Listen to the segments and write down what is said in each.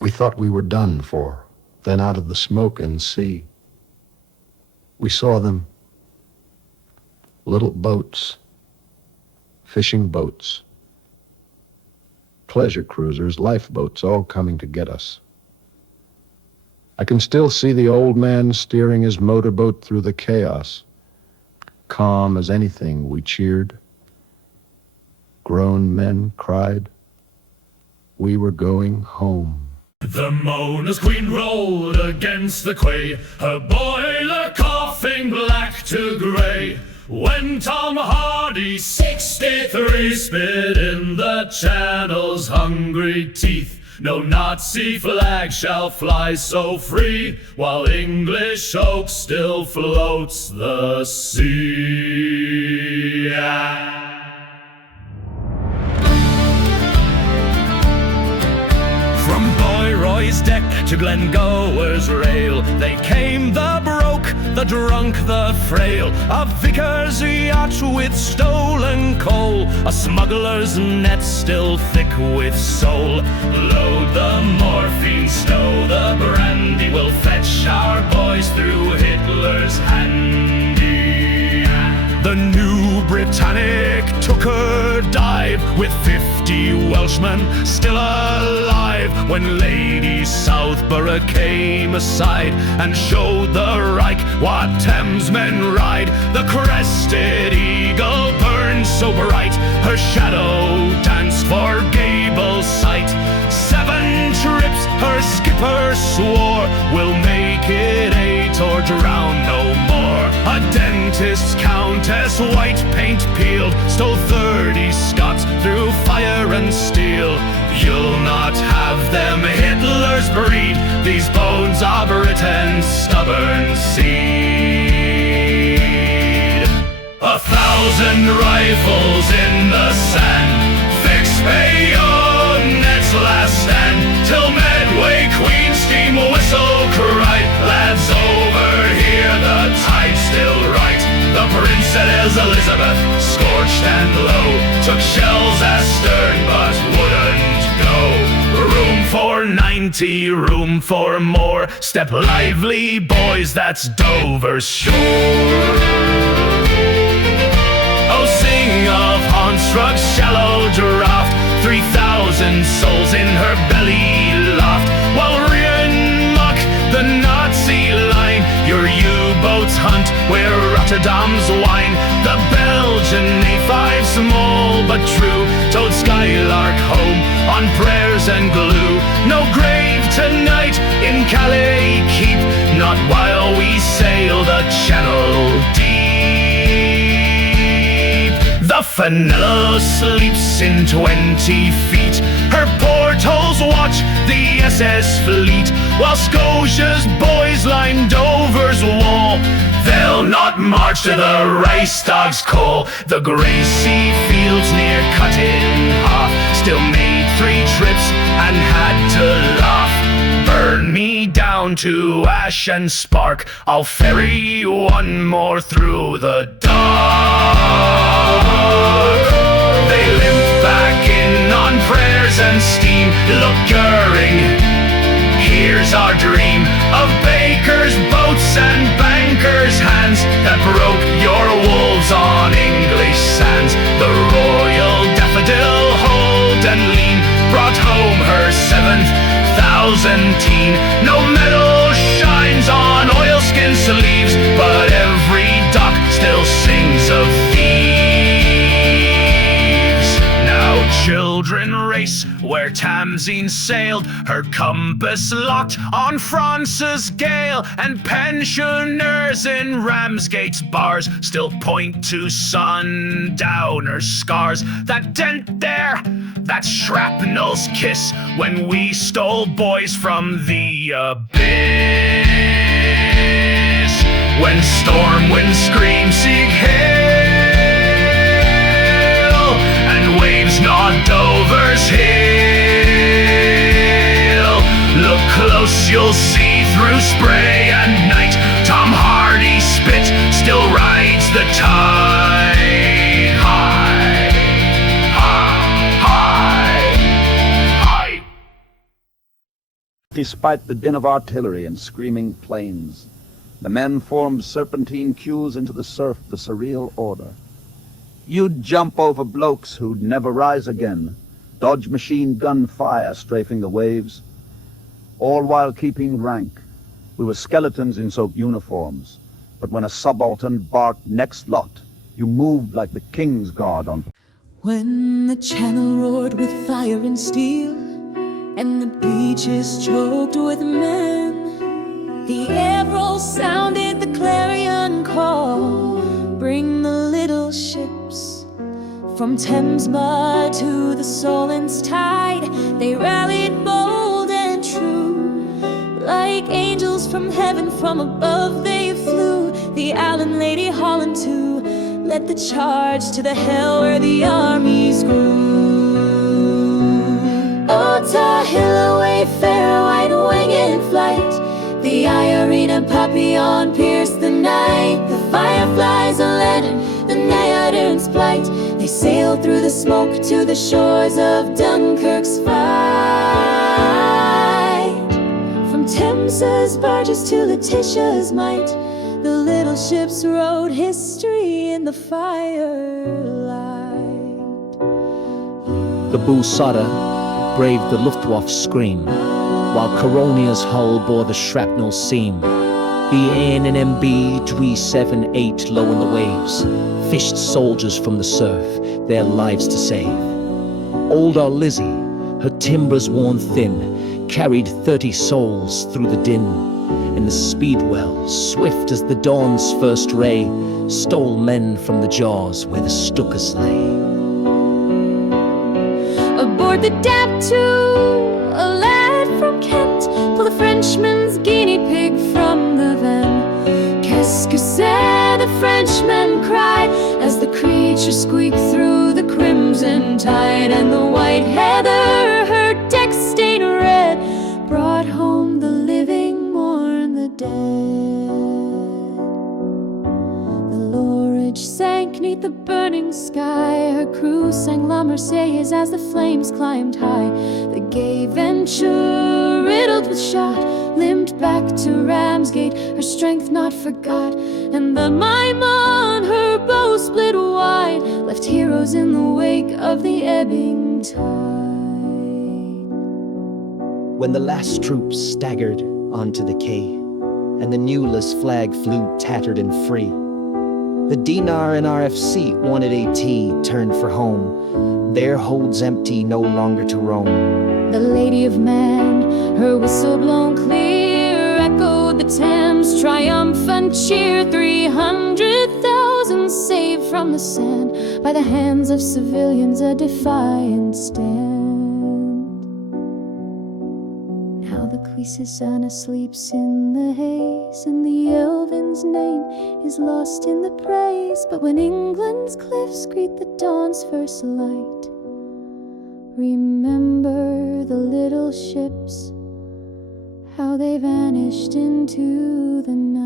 We thought we were done for. Then out of the smoke and sea, we saw them, little boats, fishing boats, pleasure cruisers, lifeboats, all coming to get us. I can still see the old man steering his motorboat through the chaos. Calm as anything, we cheered. Grown men cried. We were going home. The Mona's queen rolled against the quay, her boiler coughing black to grey, when Tom Hardy, 63, spit in the Channel's hungry teeth. No Nazi flag shall fly so free, while English oak still floats the sea. From Boyroy's deck to Glengower's rail, they came, the broke, the drunk, the frail. A vicar's yacht with stolen coal, a smuggler's net still thick with soul. Load the morphine, stow the brandy, we'll fetch our boys through Hitler's handy. The new Britannic took her dive, with 50 Welshmen still alive, when Lady Southborough came aside and showed the Reich what Thames men ride. The crested eagle burned so bright, her shadow danced for Gable's sight. 7 trips her skipper swore, we'll make it 8 or drown no more. A dentist's countess, white paint peeled, stole 30 Scots through fire and steel. You'll not have them Hitler's breed, these bones are Britain's stubborn seed. 1,000 rifles in the sand, fixed bayonets last stand, till Medway Queen steam whistle cried, lads over here, the tide's still right. The Princess Elizabeth, scorched and low, took shells astern but wouldn't go. Room for 90, room for more, step lively boys, that's Dover's shore. Oh, sing of Honstruck's shallow draught, 3,000 souls in her belly laughed, while Rhiannoch, the Nazi line, your U-boats hunt where Rotterdam's wine. The Belgian A5, small but true, towed Skylark home on prayers and glue. No grave tonight in Calais keep, not while we sail the Channel deep. The Fenello sleeps in 20 feet, her portholes watch the SS fleet, while Scotia's boys line Dover's wall. They'll not march to the Reichstag's call. The grey sea fields near cut in half, still made 3 trips and had to laugh. Burn me down to ash and spark, I'll ferry one more through the dark. They limp back in on prayers and steam. Look, Goering, here's our dream of bakers' boats and bankers' hands that broke your wolves on English sands. The Royal Daffodil, hold and lean, brought home her 7,000 teen. No medal shines on oilskin sleeves, but every dock still sings of thieves. Now children race where Tamzine sailed, her compass locked on France's gale, and pensioners in Ramsgate's bars still point to Sundowner's scars that dent there, that shrapnel's kiss, when we stole boys from the abyss. When storm winds scream Sieg Heil, and waves gnaw Dover's hill, look close, you'll see through spray and night, Tom Hardy spit still rides the tide. High, high, high, high. Despite the din of artillery and screaming planes, the men formed serpentine queues into the surf, the surreal order. You'd jump over blokes who'd never rise again, dodge machine gun fire strafing the waves, all while keeping rank. We were skeletons in soaked uniforms, but when a subaltern barked next lot, you moved like the king's guard on. When the channel roared with fire and steel, and the beaches choked with men, the arrow sounded the clarion call. Bring the little ships from Thames mud to the Solent's tide. They rallied bold and true, like angels from heaven. From above they flew. The Allen Lady Holland too led the charge to the hell where the armies grew. Oh, Tahila, wayfarer, white wing in flight, the Irene Papillon pierced the night. The fireflies a legend, the Naiadern's plight. They sailed through the smoke to the shores of Dunkirk's fight. From Thames's barges to Letitia's might, the little ships wrote history in the firelight. The Busada braved the Luftwaffe's scream, while Coronia's hull bore the shrapnel seam. The ANNMB 378 low in the waves fished soldiers from the surf, their lives to save. Old our Lizzie, her timbers worn thin, carried 30 souls through the din. And the Speedwell, swift as the dawn's first ray, stole men from the jaws where the Stukas lay. Aboard the Dap 2, a lad from Kent pulled a Frenchman's guinea pig from the van. Qu'est-ce que c'est, the Frenchman cried, as the creature squeaked through the crimson tide. And the white heather, her deck stained red, brought home the living, mourn the dead. The Lorage sank 'neath the burning sky. Her crew sang La Marseillaise as the flames climbed high. The gay Venture, riddled with shot, limped back to Ramsgate, her strength not forgot. And the Maimon, her bow split wide, left heroes in the wake of the ebbing tide. When the last troops staggered onto the quay, and the Newless flag flew tattered and free, the Dinar and RFC 180 turned for home, their holds empty, no longer to roam. The Lady of Man, her whistle blown clear, echoed the Thames' triumphant cheer. 300,000 saved from the sand, by the hands of civilians, a defiant stand. Now the Quisisana sleeps in the haze, and the Elvin's name is lost in the praise. But when England's cliffs greet the dawn's first light, remember the little ships, how they vanished into the night.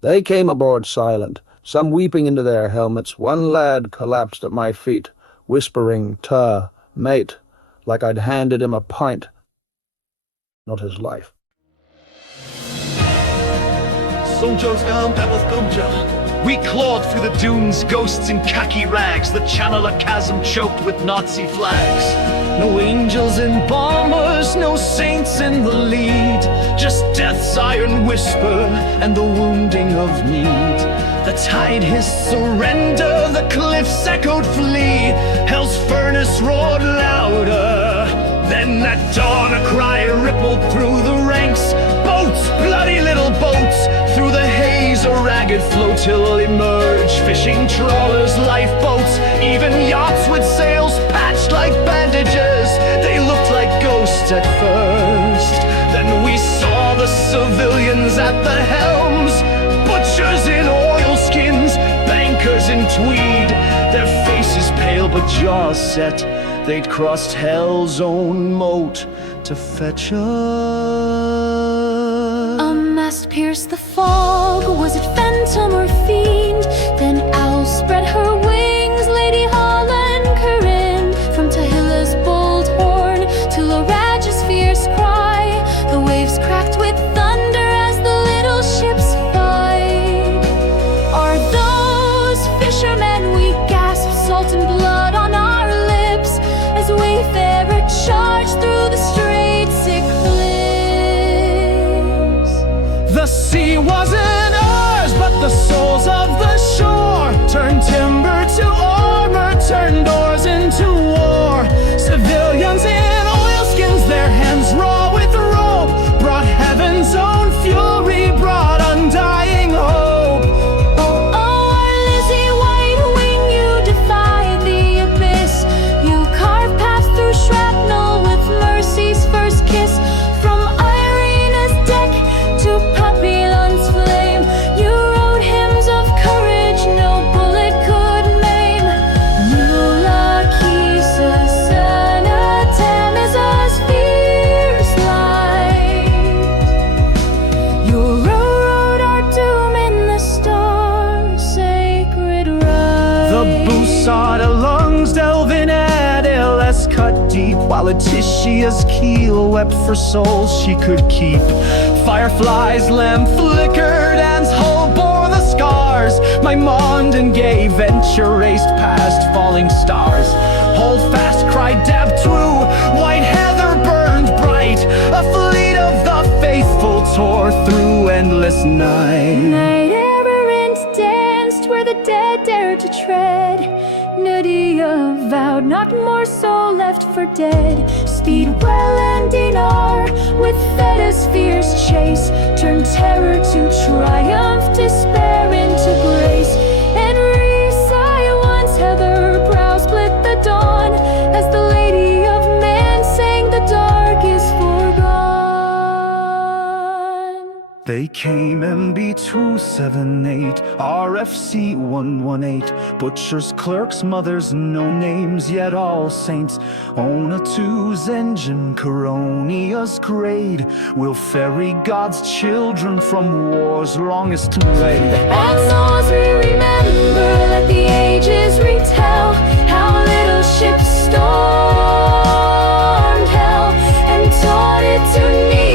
They came aboard silent, some weeping into their helmets. One lad collapsed at my feet, whispering, "Tur, mate," like I'd handed him a pint, not his life. Soldiers down, Belleth Gumja. We clawed through the dunes, ghosts in khaki rags, the channel a chasm choked with Nazi flags. No angels in bombers, no saints in the lead, just death's iron whisper and the wounding of need. The tide hissed surrender, the cliffs echoed flee, hell's furnace roared louder. Then at dawn a cry rippled through the ranks, boats, bloody little boats, through the haze a ragged flotilla emerged, fishing trawlers, lifeboats, even yachts with sails patched like bandages. They looked like ghosts at first, then we saw the civilians at the helms, butchers in oilskins, bankers in tweed, their faces pale but jaws set. They'd crossed hell's own moat to fetch us. A mast pierced the fog, was it phantom or fiend? Then owl spread her wings, Lady Holland Corinne, from Tahila The souls of the shore turned timber to armor, turned doors into war. Civilians in oilskins, their hands raw with rope, brought heaven's own fury, brought undying hope. Oh, our Lizzie White Wing, you defied the abyss. You carved paths through shrapnel with mercy's first kiss. From Irena's deck to Papillon's flame, you wrote hymns of courage no bullet could maim. Nulla quisa sana Tamiza's fierce light. You wrote our doom in the star-sacred rite. The Busada lungs delve in at LS cut deep, while Letitia's keel wept for souls she could keep. Fireflies lamp flickered, and's hull bore the scars. My Mondan gay venture raced past falling stars. Hold fast, cried Dab true, white heather burned bright. A fleet of the faithful tore through endless night. Night errant danced where the dead dared to tread. Nydia vowed not more soul left for dead. Speedwell and Dinar with Thetis fierce chase turned terror to triumph, despair into grace. And Resai once heather brow split the dawn as the Lady of Man sang the dark is foregone. They came MB278, RFC 118, butchers, clerks, mothers, no names, yet all saints. Ona 2's engine, Coronia's grade, will ferry God's children from war's longest raid. And so as we remember, let the ages retell how little ships stormed hell and taught it to kneel.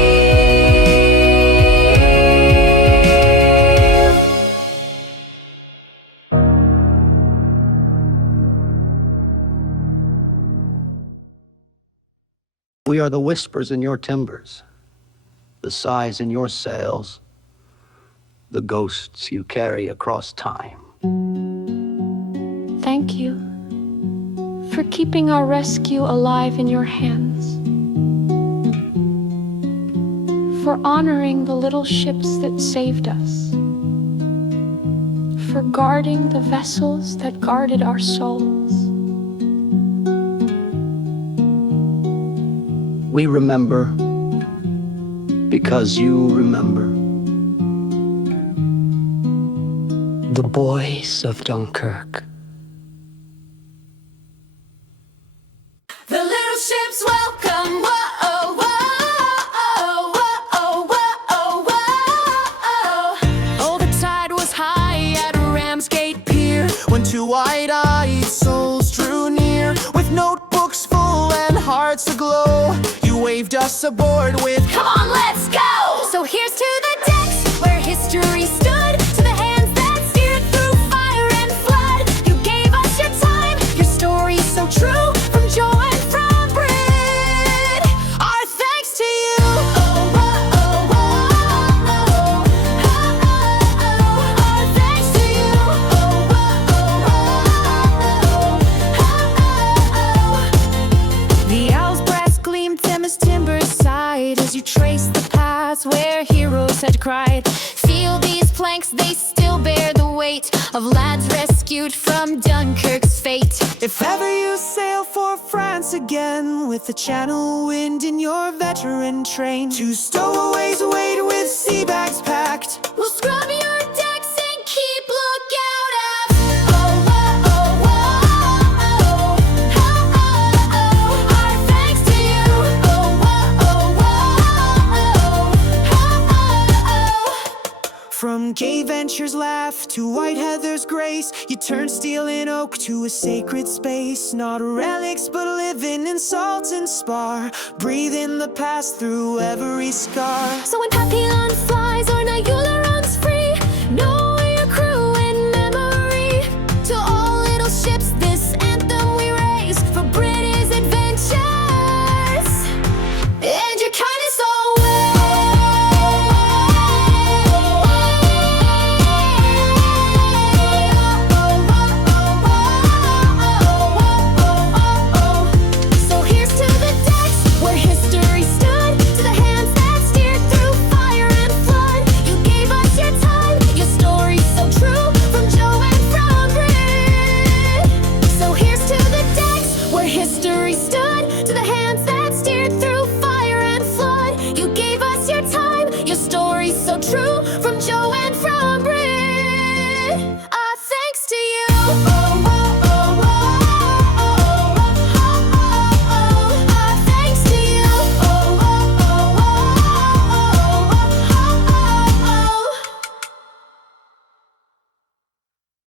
We are the whispers in your timbers, the sighs in your sails, the ghosts you carry across time. Thank you for keeping our rescue alive in your hands, for honoring the little ships that saved us, for guarding the vessels that guarded our souls. We remember because you remember. The boys of Dunkirk. The little ships welcome, whoa, whoa, whoa, whoa, whoa. Oh, the tide was high at Ramsgate Pier when two wide-eyed souls drew near with notebooks full and hearts aglow. You waved us aboard with, Come on, let's go! So here's to the decks where history stood, to the hands that steered through fire and flood. You gave us your time, your story so true, from Joe and from Brit. our thanks to you. Oh, whoa, oh, whoa, oh, oh, oh. Our thanks to you. Oh, whoa, oh, oh, oh. The owl's brass gleamed Thames timber's side as you traced the paths where heroes had cried. Feel these planks, they still bear the weight of lads rescued from Dunkirk's fate. If ever you sail for France again with the channel wind in your veteran train, two stowaways await with sea bags packed. We'll scrub your decks and keep lookout out. Oh, whoa, oh, whoa, oh, oh, oh, oh. Our thanks to you. Oh, whoa, oh, whoa, oh, oh. From gay ventures laugh to white heather's grace, you turn steel and oak to a sacred space. Not relics but living in salt and spar, breathing the past through every scar. So when Papillon flies or Nayula